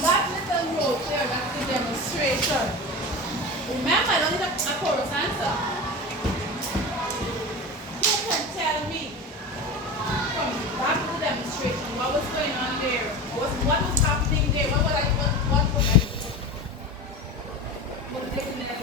that little rope there, that's the demonstration. Remember, I don't need a chorus answer. You can tell me from back to the demonstration what was going on there, what was happening there, what was I taking it.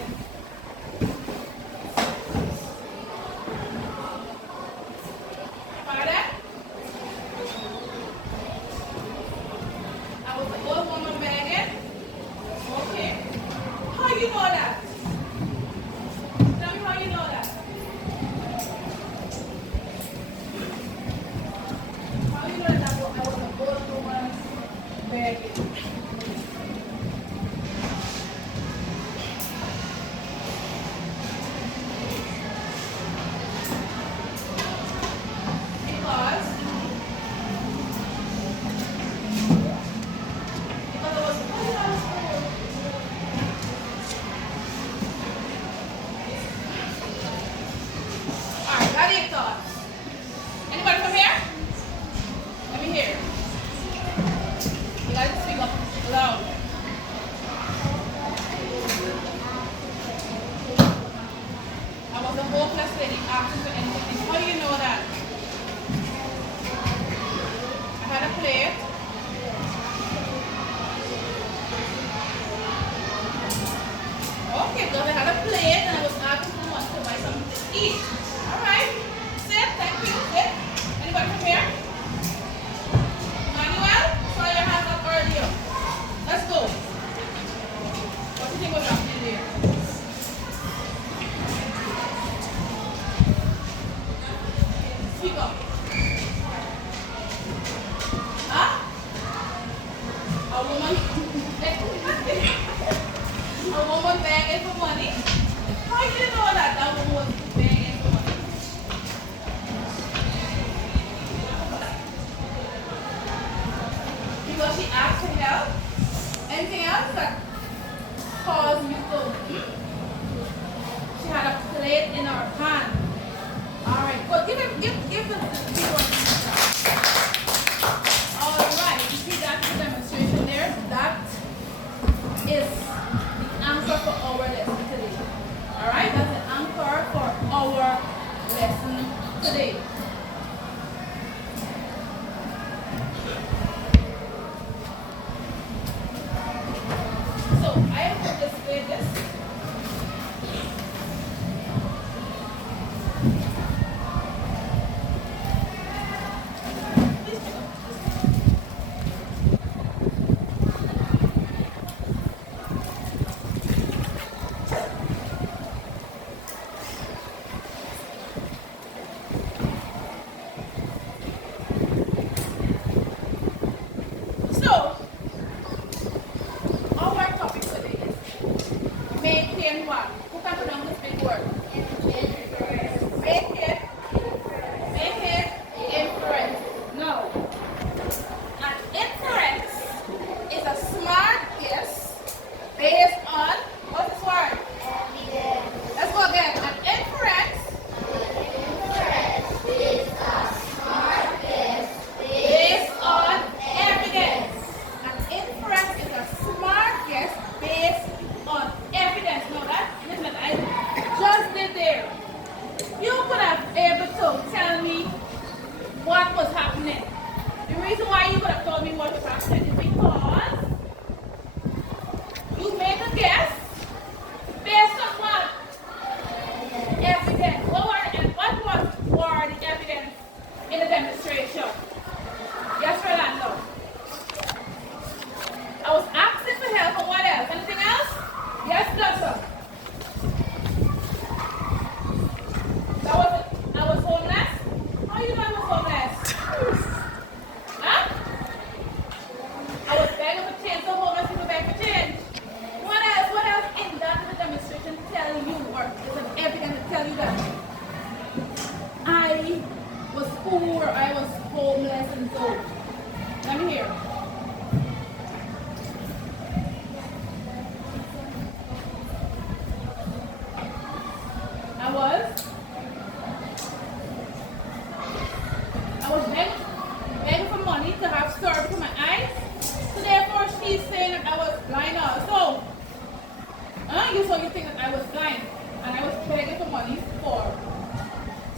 you, so you think that I was blind and I was begging for money for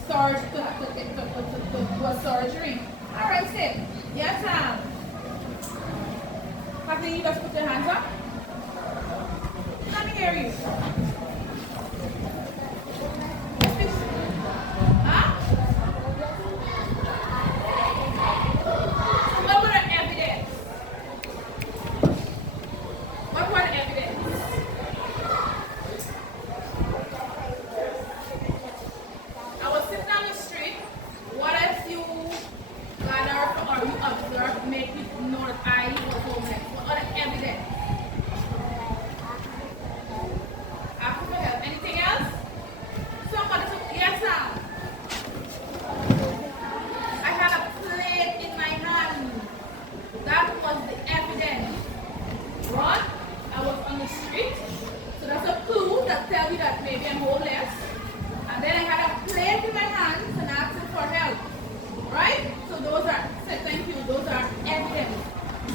storage to do a surgery. Alright, sit. Yes, Kathleen, you just put your hands up. Let me hear you. Huh? So what were the evidence? What were the evidence? I was sitting on the street. What if you gather or you observe, make people know that I was homeless? What are the evidence? Ask for help. Anything else? Somebody took, yes, sir. I had a plate in my hand. That was the evidence. One, I was on the street. So that's a clue that tells you that maybe I'm homeless. And then I had a plate in my hands and asking for help. Right? So those are, say thank you, those are evidence.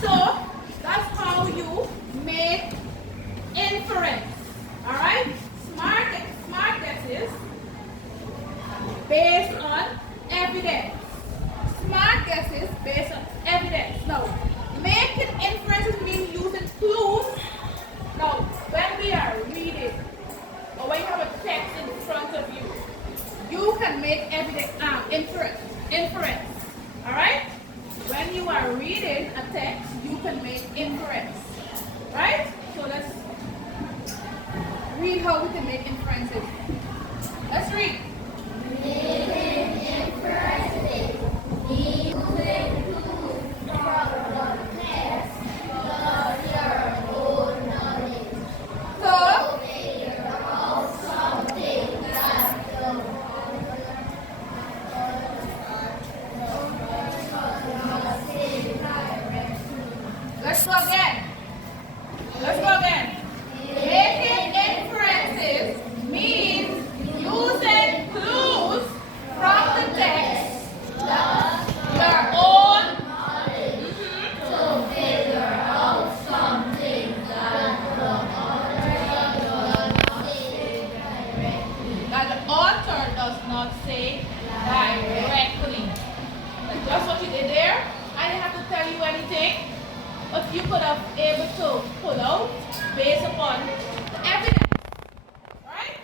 So that's how you make inference. Alright? Smart guesses based on evidence. Smart guesses based on evidence. Now, making inferences means using clues. Now, when we are reading, or when you have a text in front of you, you can make evidence, inference. Alright? When you are reading a text, you can make inference. Right? So let's read how we can make inferences. Let's read. Making inferences using clues from the text of your own knowledge. So, Figure out something that the let's go again. Let's go again. Making inferences means using clues from the text of your own knowledge to figure out something that the author does not say directly. That's just what you did there. I didn't have to tell you anything, but you could have able to pull out based upon the evidence. Right?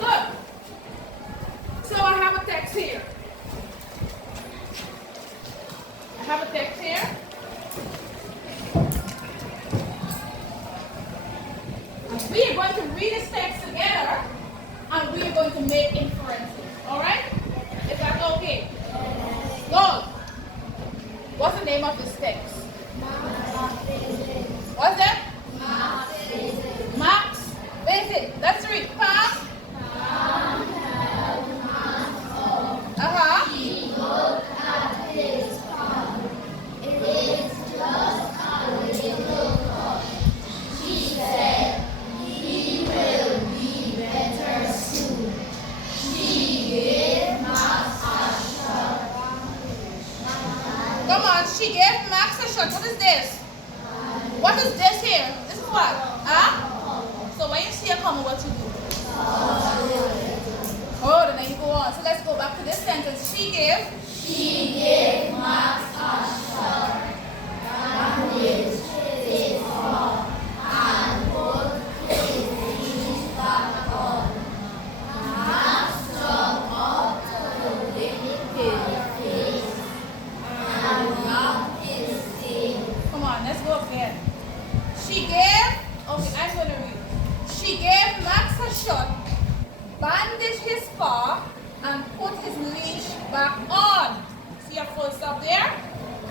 Good. So I have a text here. I have a text here. And we are going to read this text together, and we are going to make inferences. All right? Is that okay? Good. What's the name of this text? What's that? Max visit. Let's read. Pam. Uh-huh. He looked at his palm. It's just a little cut. She said, he will be better soon. She gave Max a shot. Come on. She gave Max a shot. What is this? What is this here? This is what? Huh? So when you see a comma, what you do? Oh, then you go on. So let's go back to this sentence. She gave Max a shot. Bandaged his paw and put his shoes back on. Max strung up to lick his face and rub his skin. come on, let's go again. She gave, okay, I'm going to read. She gave Max a shot, bandaged his paw, and put his leash back on. See a full stop there?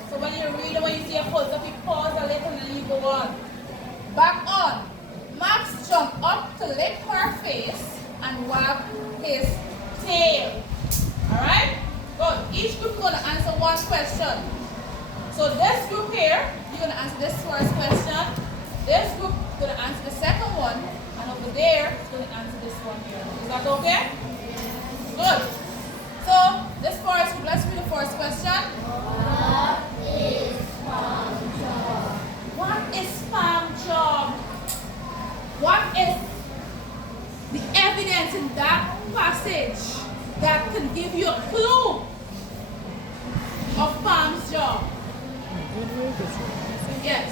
So when you read it, when you see a full stop, you pause a little and then you go on. Back on. Max jumped up to lick her face and wag his tail. Alright? Good. Each group is going to answer one question. So this group here, you're going to answer this first question. This group is going to answer the second one. And over there, is going to answer this one here. Is that okay? Good. So, this first group, let's read the first question. What is farm job? What is farm job? in that passage that can give you a clue of Palm's job? Yes.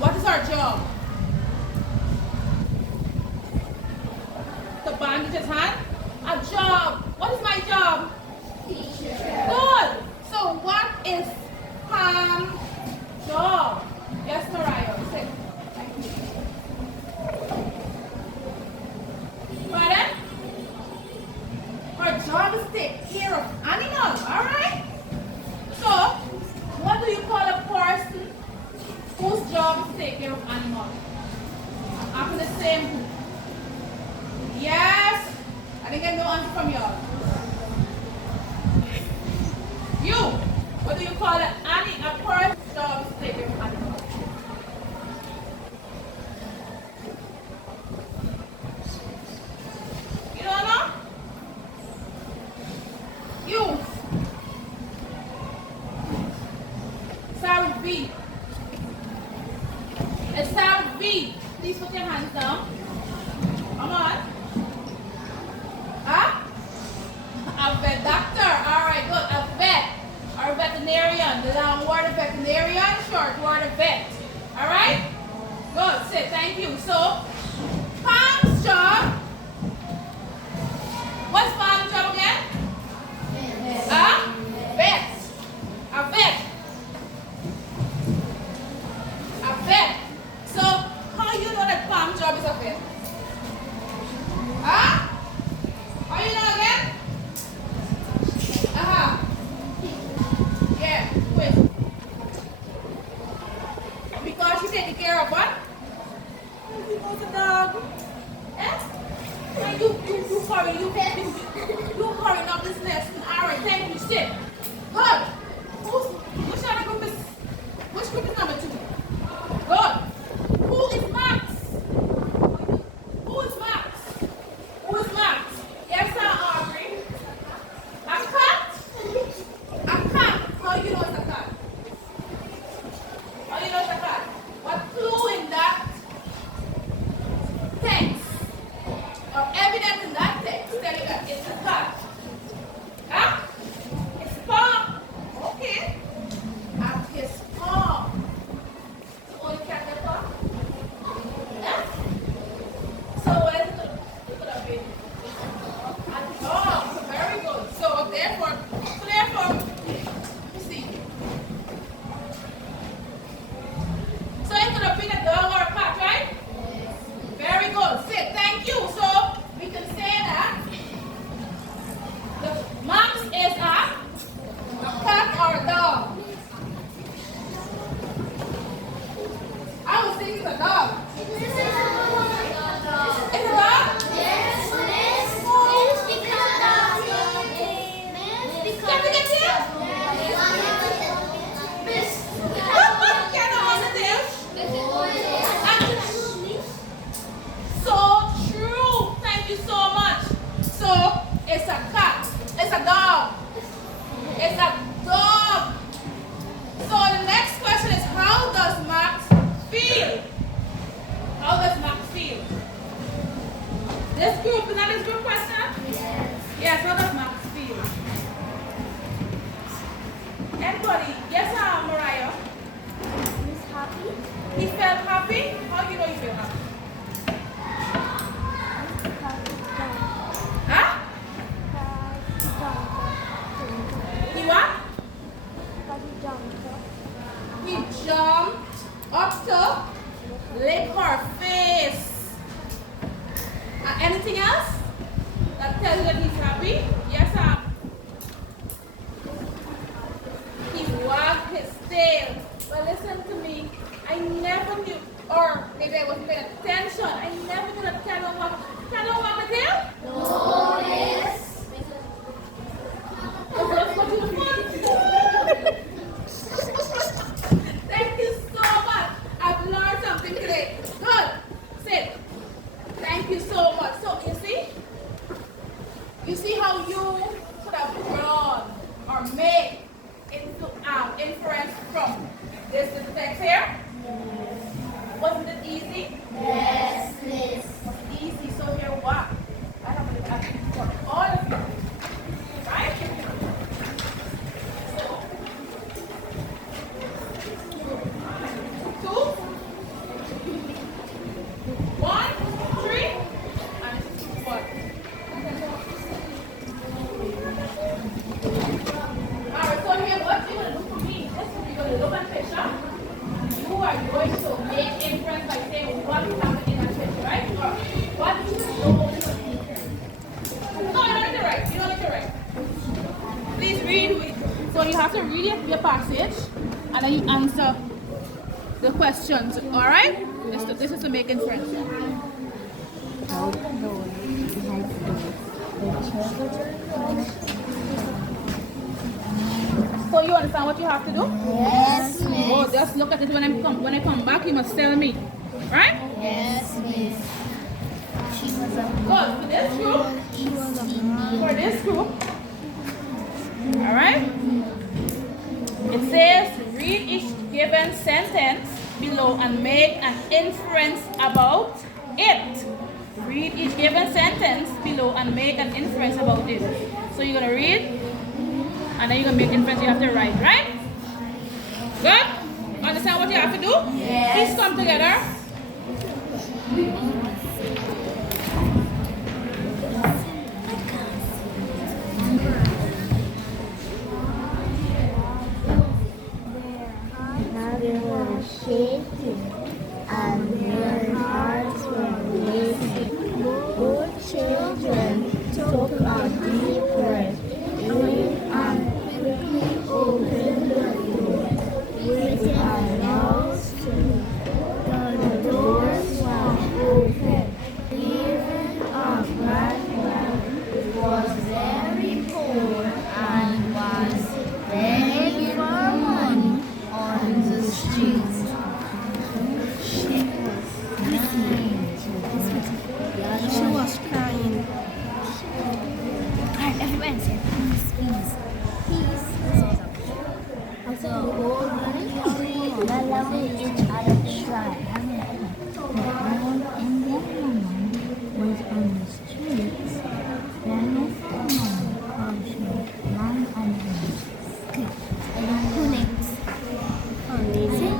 What is our job? To bandage his hand? A job. What is my job? Teacher. Good. So what is Palm's job? Yes, Mariah. Say. Thank you. Pardon? Her job is to take care of animals. All right? So, what do you call a person whose job is to take care of animals? After the same group. Yes. I didn't get no answer from y'all. You. What do you call a person's job is to take care of animals? You don't know? You. Start with V. Let's start with V. Please put your hands down. Come on. Huh? A vet doctor. Alright, good. A vet. Or a veterinarian. The long word of veterinarian, short word of vet. Alright? Good. Sit. Thank you. So, Palm's job. What's Palm's job again? Huh? Vet. A vet. A vet. So, how you know that Palm's job is a vet? Huh? How you know again? Yeah, quick. Because she's taking care of what? The dog. Eh? And you hurry up this lesson. Alright, thank you. Sit. Good. Which other group is, which group is number 2? Good. Who is Max? Who is Max? Who is Max? Yes, sir, Aubrey. A cat? A cat. How do you know it's a cat? How do you know it's a cat? What clue in that text or evidence in that text telling us it's a cat? Huh? It's paw. Okay. At his paw. So only cat that paw? Yes? So what is it? It could have been a dog. Very good. So therefore, you see. So it could have been a dog or a cat, right? Very good. Sit. Thank you. So we can say that the Max is a cat or a dog. I was thinking a dog. It's a dog? Yes, miss. Oh. Miss, Can we get here? Can I on the tail? So true. Thank you so much. So it's a cat. It's a dog. It's a dog. So the next question is, how does Max feel? How does Max feel? This group, is that this group question? Yes. Yes, how does Max feel? Anybody? Yes, Mariah. Miss Happy? He felt happy? How do you know he felt happy? Huh? He what? He jumped up to lick her face. Anything else that tells you that he's happy? Yes, he wagged his tail. Well, listen to me. I never knew, or maybe I wasn't paying attention. I never knew that Can I wag my tail? No, miss. Thank you so much. I've learned something today. Good. Sit. Thank you so much. So you see how you could have drawn or made inference from this little text here? Wasn't it easy? Yes, miss. Was it easy? you look at picture, you are going to make inference by saying what happened in that picture, right? Or what you know about the picture. No, you don't need to write. You don't need to write. Please read. So you have to read your passage and then you answer the questions. All right? This is to make inference. So you understand what you have to do? Yes, Miss. Oh, just look at it when I come back. You must tell me, right? Yes, Miss. She was a Good. For this group. For this group. All right. It says read each given sentence below and make an inference about it. Read each given sentence below and make an inference about it. So you're gonna read. And then you're going to make inference you have to write, right? Good? Understand what you have to do? Yes. Please come together. They were shaking and their hearts were racing. Both children took a deep breath in and quickly opened the door with their mouths full. The doors were open. Even a grandmother was very poor and was begging for money on the streets. She was crying. Alright, everyone say peace, peace. Peace. So old and loving each other try. The old Indian woman was on the streets. Then with the man called land and house. Okay. Who next? Amazing.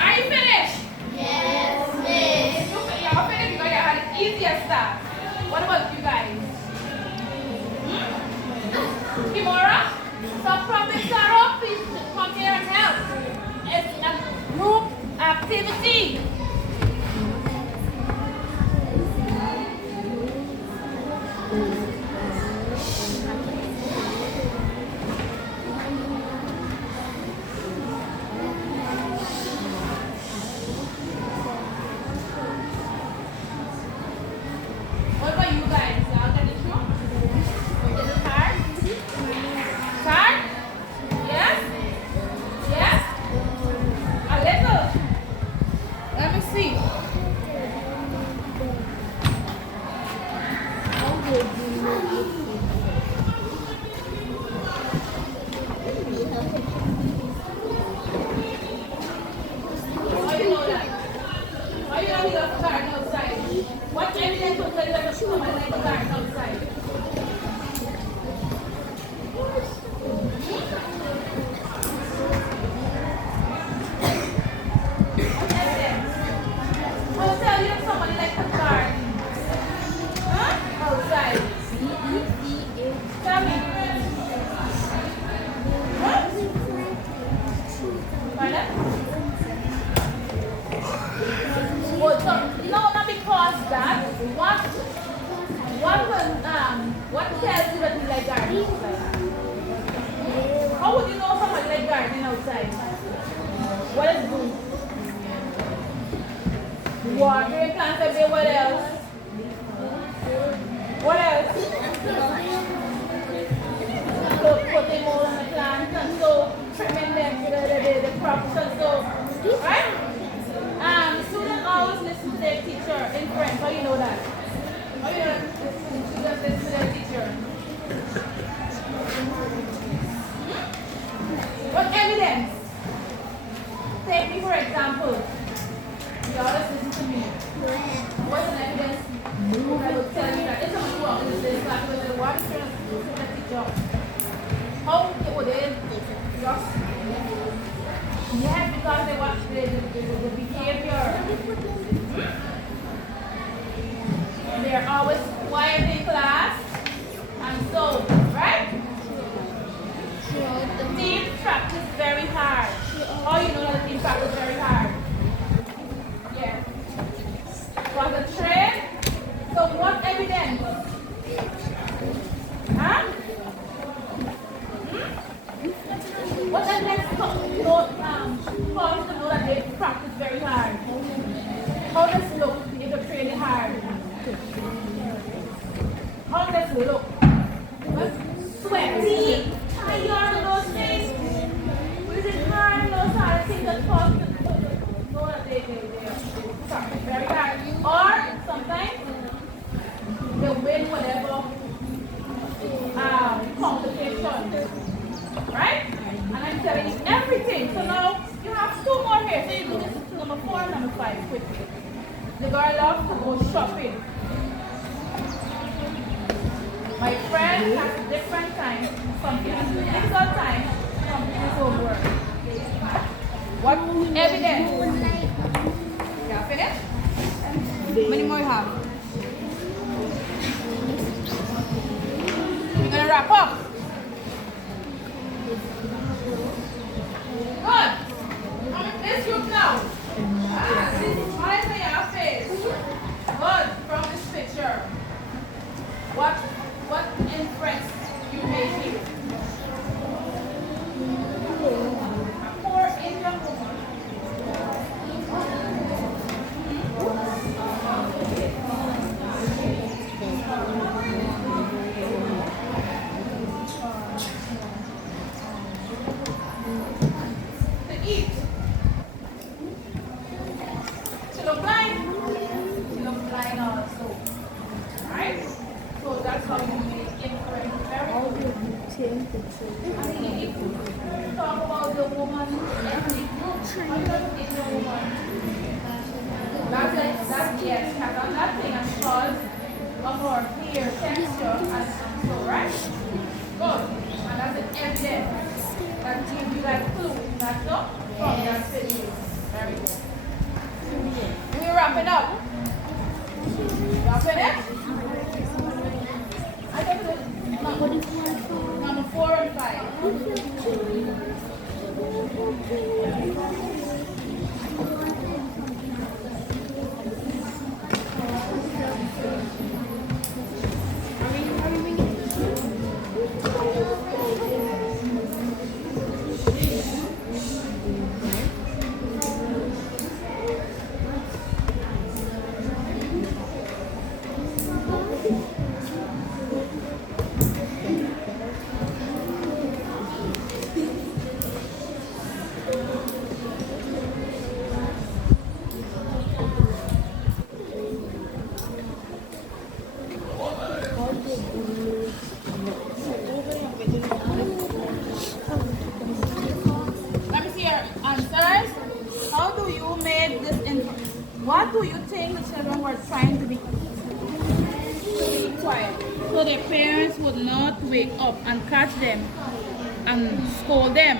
Are you finished? Yes, Miss. Y'all finished because y'all had easier stuff. What about you guys? Kimora? Some public Sarah, please come here and help. It's a group activity. What about you guys? Y'all get it through? Is it hard? Hard? Yes? Yes? A little? Let me see. How you know that? How you know he left the garden outside? What evidence will tell you that someone left the garden outside? What evidence? Will tell you if somebody left the garden? Huh? Outside. Tell me. What? Pardon? Oh, so, no, not because that. What tells you that you like gardening outside? How would you know somebody like gardening outside? What is good? Watering plants every day. What else? What else? So putting mold on the plants and so trimming them, the crops and so, right? jump. How would they just? Yes, because they watch the behavior. They're always quiet in class. And so, right? The team practice very hard. How you know that the team practice very hard? Yes. For the train, so what evidence? Huh? What evidence cause to know that they practice very hard? How does it look if they're training hard? How does it look? Sweaty, tired, those things. Breathing hard, those are things that cause to know that they practice very hard. Or sometimes they win whatever competition. Right? And I'm telling you everything. So now you have two more here. So you do this to number 4 and number 5 quickly. The girl loves to go shopping. My friend has a different time. Some people have difficult time. Some people homework. What evidence? Yeah, finished? How many more you have? We're gonna wrap up. Good. This group now. This is eyes on your face. Good. From this picture. What inference you making? A poor Indian woman. To eat. She look blind. She look blind also. Right? So that's how you make inference. Very good. Talk about the woman ethnic group. How does it the woman? That's yes, have done that thing and because of her hair texture and so, right? Good. And that's an evidence that gives you that clue. That's up from that video. Very good. And we're wrapping up. Y'all finished? I think it's number 4 and 5. Let me see your answers. How do you make this inference? What do you think the children were trying to be quiet? So their parents would not wake up and catch them and scold them.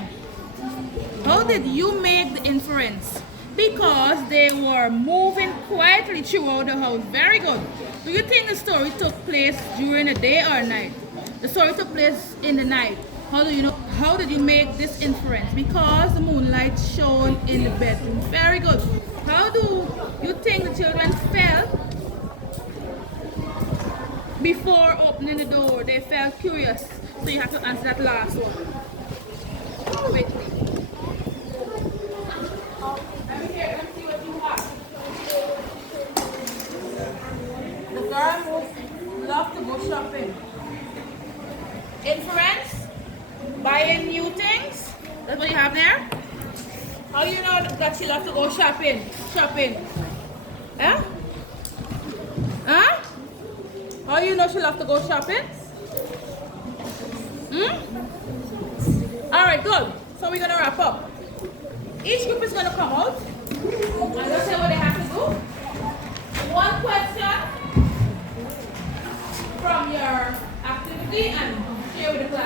How did you make the inference? Because they were moving quietly throughout the house. Very good. Do you think the story took place during the day or night? The story took place in the night. How do you know? How did you make this inference? Because the moonlight shone in the bedroom. Very good. How do you think the children felt before opening the door? They felt curious. So you have to answer that last one quickly. Let me see what you have. The girl loves to go shopping. Inference? Buying new things? That's what you have there? How do you know that she loves to go shopping? Shopping. Huh? Huh? How do you know she loves to go shopping? Alright, good. So we're going to wrap up. Each group is going to come out. And let's say what they have to do. One question from your activity and share with the class.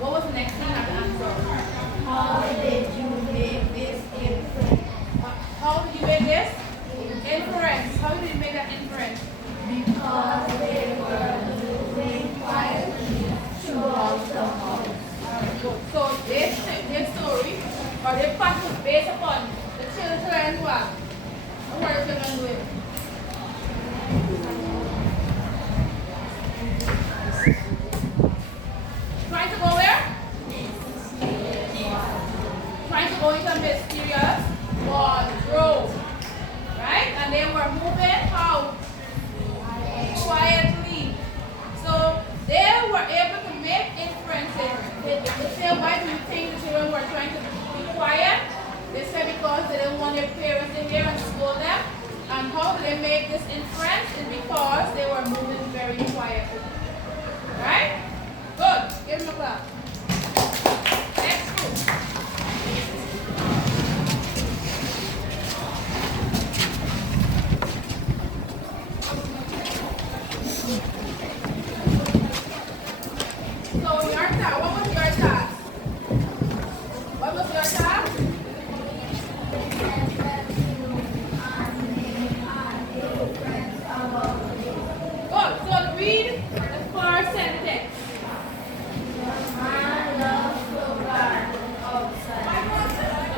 What was the next thing I had to answer? How did you make this inference? How did you make this? Inference. How did you make that inference? Because they were moving quietly throughout the house. Alright, good. So this story or this part was based upon the children's what? What were the children doing? Trying to go where? Trying to go into a mysterious wardrobe. Right? And they were moving how? Quietly. So they were able to make inferences. They say, why do you think the children were trying to be quiet? They said because they didn't want their parents in here and scold them. And how do they make this inference? Is because they were moving very quietly. Right? Good. Give them a clap. Next group. So your task, what was your task? What was your task? Good. So read the first sentence. The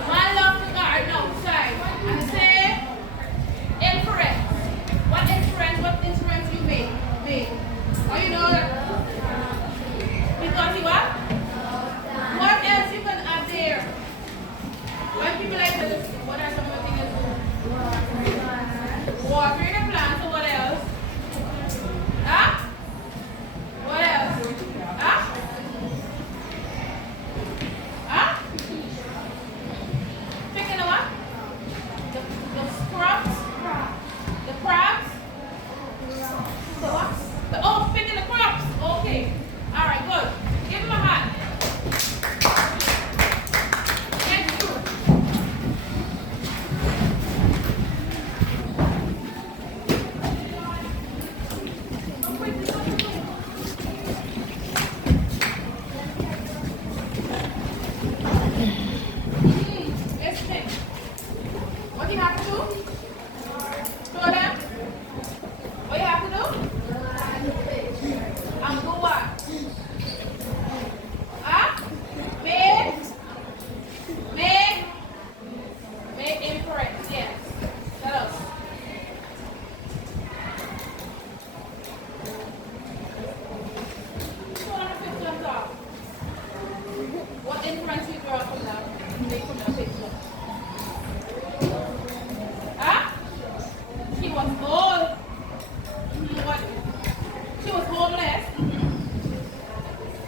man loves to garden outside. And say inference. What inference you made? Oh, you know that? Because you what? What else you can add there? When people like this, what are some of the things? Watering the plants, so what else? Huh? What else? Huh? Huh? Picking the what? The scrubs? The crabs? The what? Picking the crops. Okay. All right, good. Give him a hand. Next group. Listen. What do you have to do? Show them. What you have to do? And do what? Huh? Make inference, yes. Tell us. So on the picture top. What inference you draw from that? Make from that picture. Huh? She was old. What? She was homeless.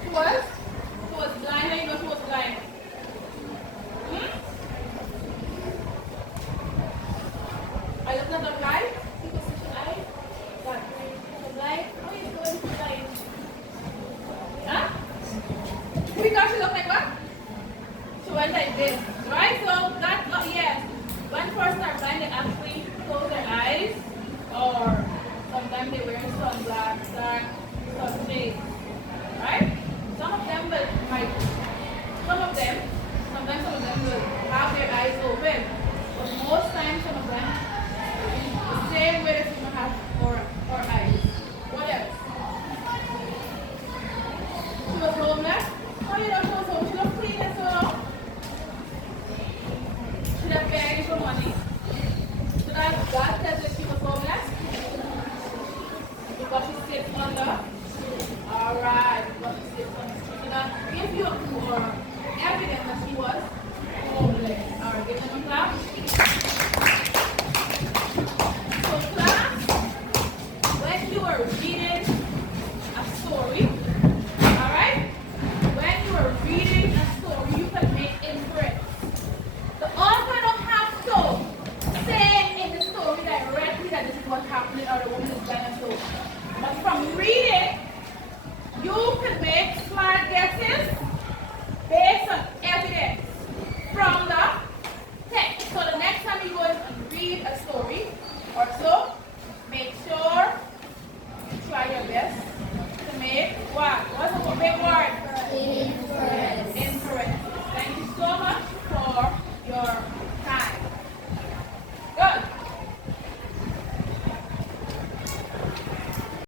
She was? She was blind. How you know she was blind? I looked at the light. She was such a light. What? The light? How are you doing to light? Huh? We thought she looked like what? She went like this. Right? So that's not, yes. When person are blind, they actually close their eyes. Or sometimes they wear sunglasses, sunshades. Right? Sometimes some of them will have their eyes open. But most times some of them, the same way that people have or eyes. What else? She was homeless. How you know she was homeless? She was clean and so on. She had begged for money. So that God says that she was homeless. Because she sits on the with what? What's a big word?